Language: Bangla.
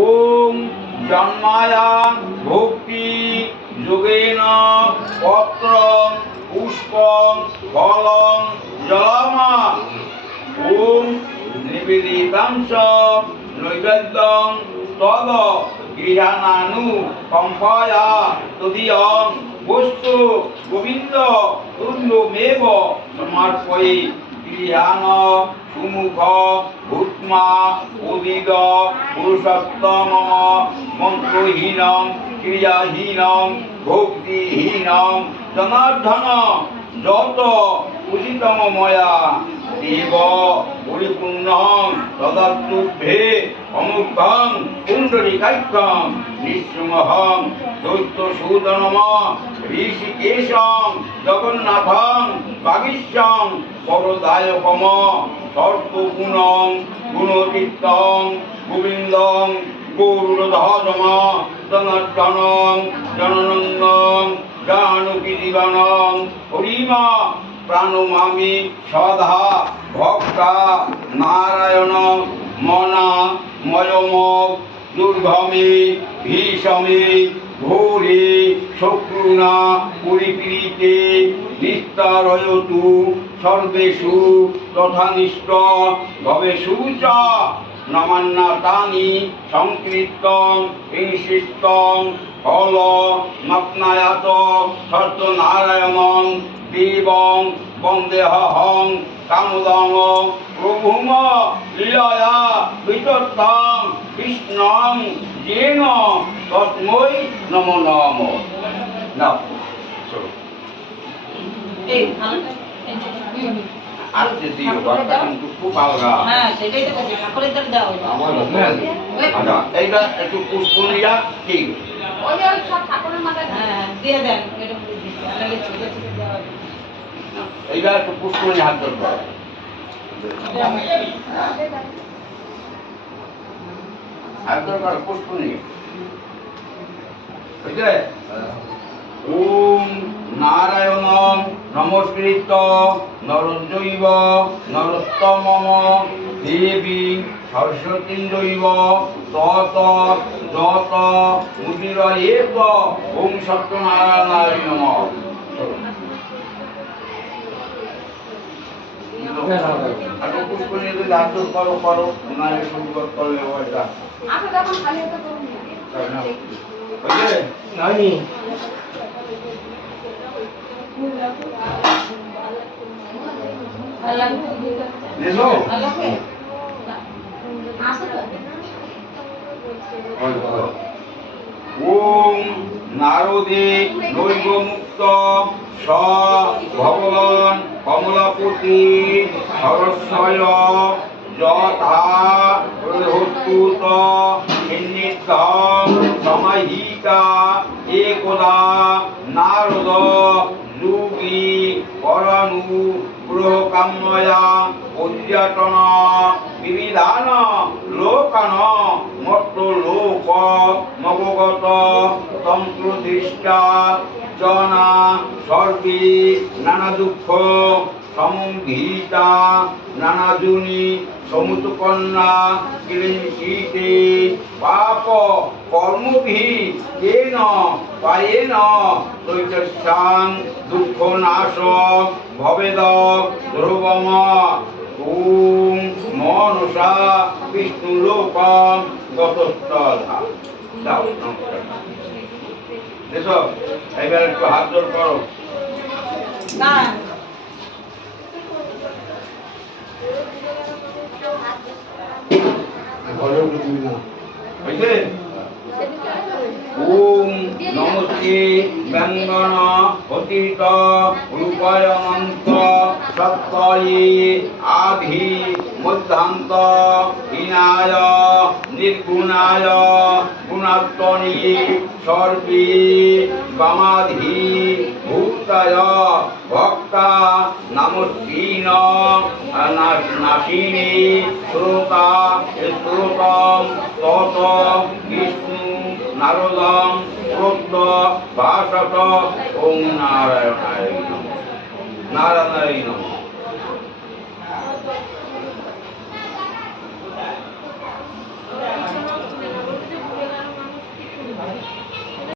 ওম জন্মায়া ভক্তি যোগেন পত্রং পুষ্পং ফলং জলমা ওম নিবেদিতং চ নৈবেদ্যং তদ গৃহাণানু কম্পয়া তদীয়ং বস্তু গোবিন্দ তুল্যমেব সমর্পয়ে গৃহাণ সুমুখ ভূত্মা উদিত পুরুষোত্তম মন্ত্রহীনং ক্রিয়াহীনং ভক্তিহীনং জনার্দন যত উচিতম ময়া দেব পরিপূর্ণং তদাতুভ্যে অমুখং পুণ্ডরিকাক্ষং নিঃসৃংহং দৈত্যসূদনম ঋষিকেশং জগন্নাথং বাগীশং পরদায়কম সর্বগুণং গুণতীর্থং গোবিন্দং গৌরধ্বজম জনার্দনং জননন্দং জানকীজীবনং হরিমা প্রাণমামি সদা ভক্তা নারায়ণ মনা ময়ম দুর্গমে ভীষমে ঘোরে শত্রুনা পরিপীড়িতে নিস্তারয়তু সর্বেষু তথানিষ্ট ভবেষু চ নমান্নাতানি সংকৃতং হিংসিতং ফল মগ্নায়াত সত্যনারায়ণং দেবং বন্দেহং কামদং প্রভুম লীলয়া বিতর্তং কৃষ্ণং যেন তস্मै নমো নমঃ। নাও আর যদি বাবা কিন্তু খুব আলগা হ্যাঁ সেটাই তো বলছি ঠাকুরের দ্বারা দেওয়া হবে আমার আচ্ছা এইটা একটু পুষ্পনিয়া ঠিক ওই সব ঠাকুরের মাথায় হ্যাঁ দিয়ে দেন এটা দিয়ে দিচ্ছি আলাদা ছোট ছোট দেওয়া হবে এইটা একটু পুষ্পনি হাত ধরবে হাত ধরবে পুষ্পনি বুঝলে ওম নারায়ণং নমস্কৃত নরঞ্জৈব নরোত্তমম দেবী সরস্বতীঞ্জৈব তত যত মুদিরয়েত ওম সত্যনারায়ণায় নমঃ। আর পুষ্পনি যদি হাত করো করো নারে সংগত করলে ওইটা আচ্ছা যখন খালি হতে করুন বুঝলে নানি দেখো ওম নারদে নৈব মুক্ত স ভগবান কমলাপতি সরস্বয় যথা হস্তুত নিন্দিতং সমাহিতা একদা নারদ যোগী পরানু গৃহকাম্যয়া পর্যটন বিবিধান লোকান মত্ত লোক মগগত তন্ত্রদৃষ্টা জনা সর্বে নানা দুঃখ সমুদ্ধিতা নানাজুনি সমুৎপন্না ক্লিঞ্চিতে পাপ কর্মভি কেন পায়েন দৈত্যস্যাং দুঃখ নাশ ভবেদ ধ্রুবম ওম মনসা বিষ্ণুলোকং গতস্তথা। দাও নমস্কার দেখো এবার একটু হাত জোর করো না বুঝলে ওম নমস্তে ব্যঙ্গন অতীত রূপায়নন্ত সত্যয়ে আধি মধ্যান্ত হীনায় নির্গুণায় গুণাত্মনি সর্বে বামাধি ভূতায় ভক্তা নমস্তীন নাশিনী শ্রোতা শ্রোতম তত বিষ্ণু নারদং প্রদ্য ভাষত ওম নারায়ণায় নমঃ। নারায়ণায় নমঃ।